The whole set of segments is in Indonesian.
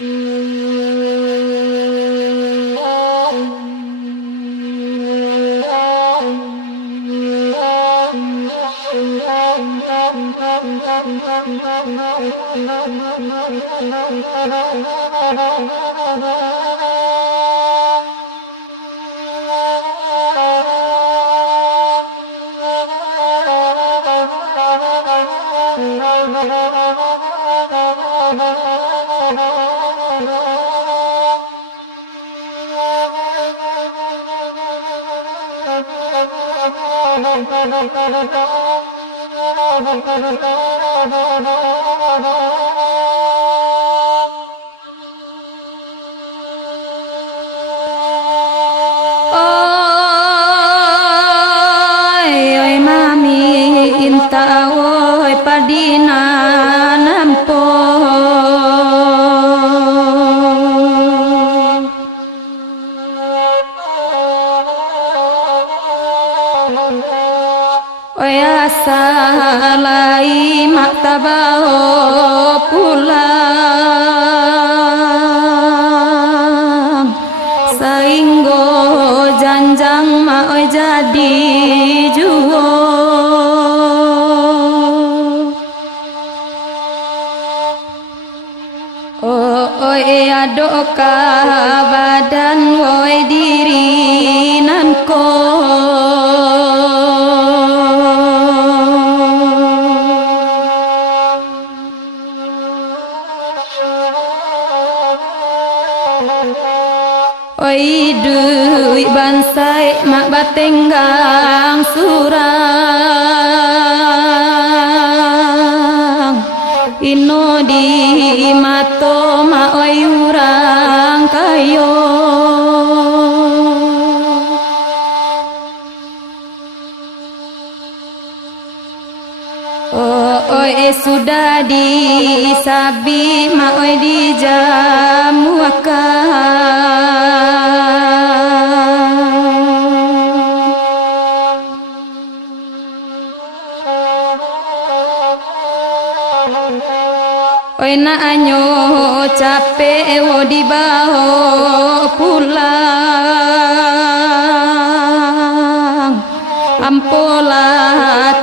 Oi mami inta oi padina nampo oi asalai mak tabao pulang sainggo janjang mak oi jadi juo oi adoka badan oi diri nanko oi dui bansai mak batenggang surang ino di mato mak oi urang kayo oi sudah disabi mak oi dijamu oi na anyo capek wo dibawa pulang ampola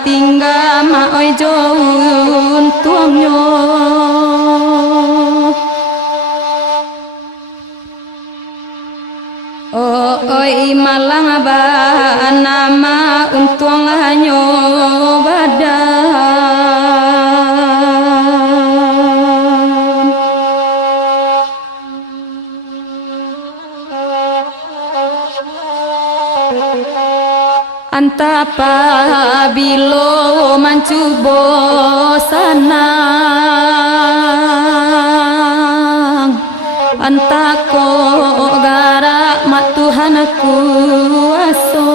tinggal mak oi jauh tuangnya oi malang ba nama untuang hanyo badan antapa bilo mancubo sanang antako gara mak Tuhan aku aso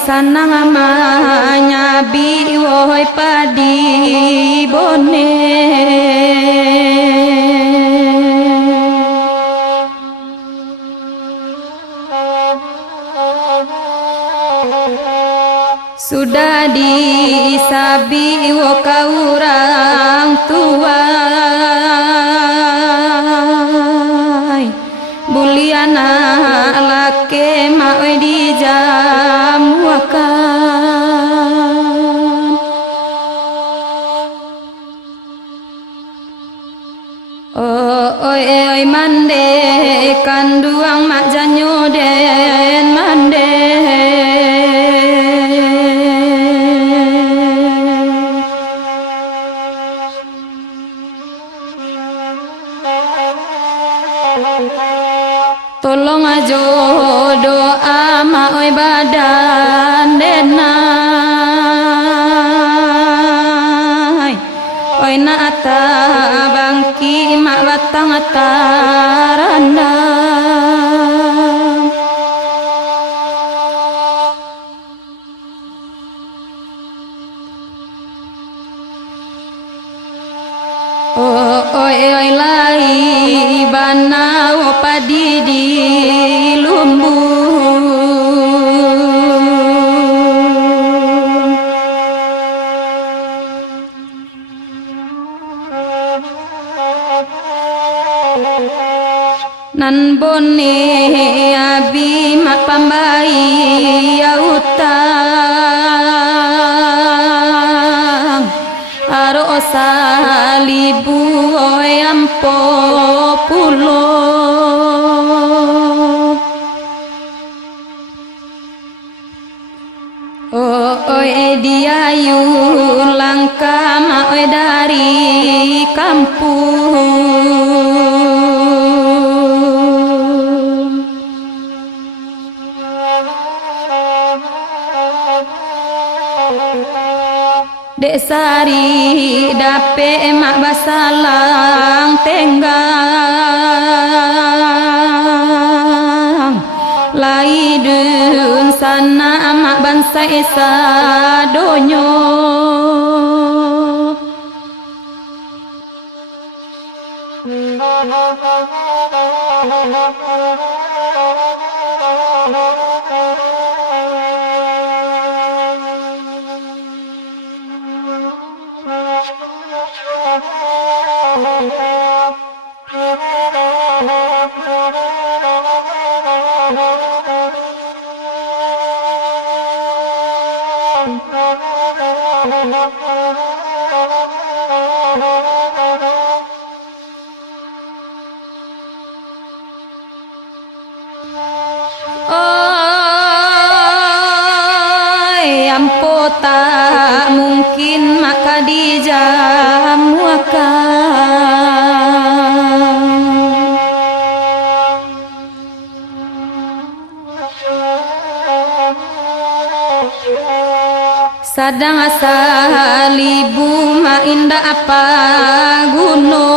sanang amanya biwoi padi bone sudah disabi wo kaurang tua buliana lake mak oi dijamuakan oi mande kanduang mak janyo den mande tolong ajo doa ma oi badan denai oi na ata bangki mak batang ataranda oi lai bana padi di lumbu nan bone abi mak pambai utang aro salibu oi ampo pulo oi diayu langkah ma oi dari kampung dek sari dape mak basalang tenggang lai dun sana mak bangsa esa donyo ampo tak mungkin maka dijamu akan sadang asal ibu ma indah apa guno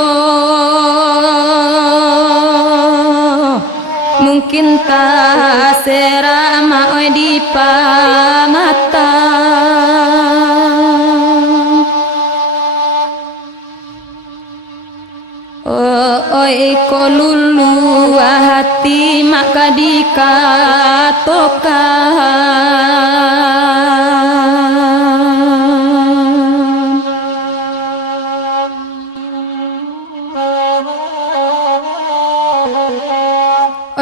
mungkin tak serama oi di pamata oi kolulu hati mak kadika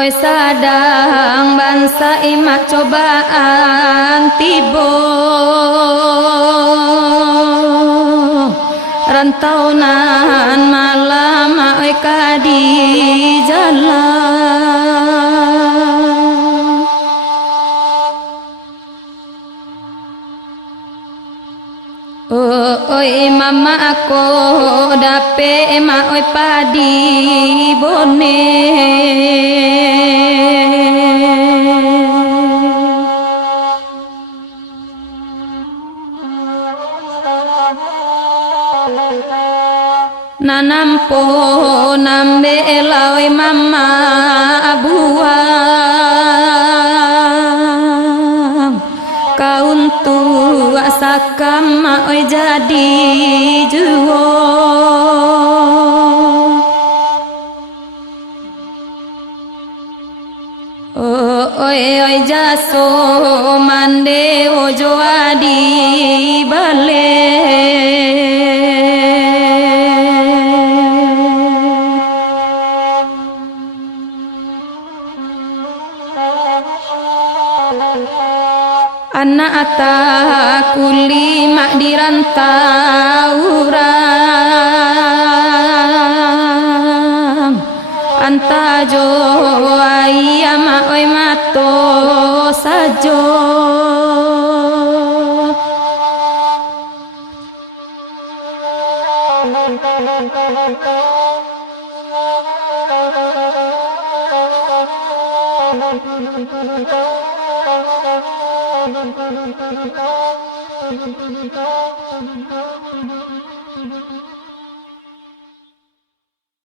oi sadang bangsa imak cobaan tibo rantau nan malam oi kadi jalan oi mama aku dape emak oi padi bone nanampo nambe eloi mama abuang kaun tua sakam oi jadi juo oi jaso mande ojo adi bale anak ata kuli mak dirantau orang antajo ayam oi mato sajo Thank you.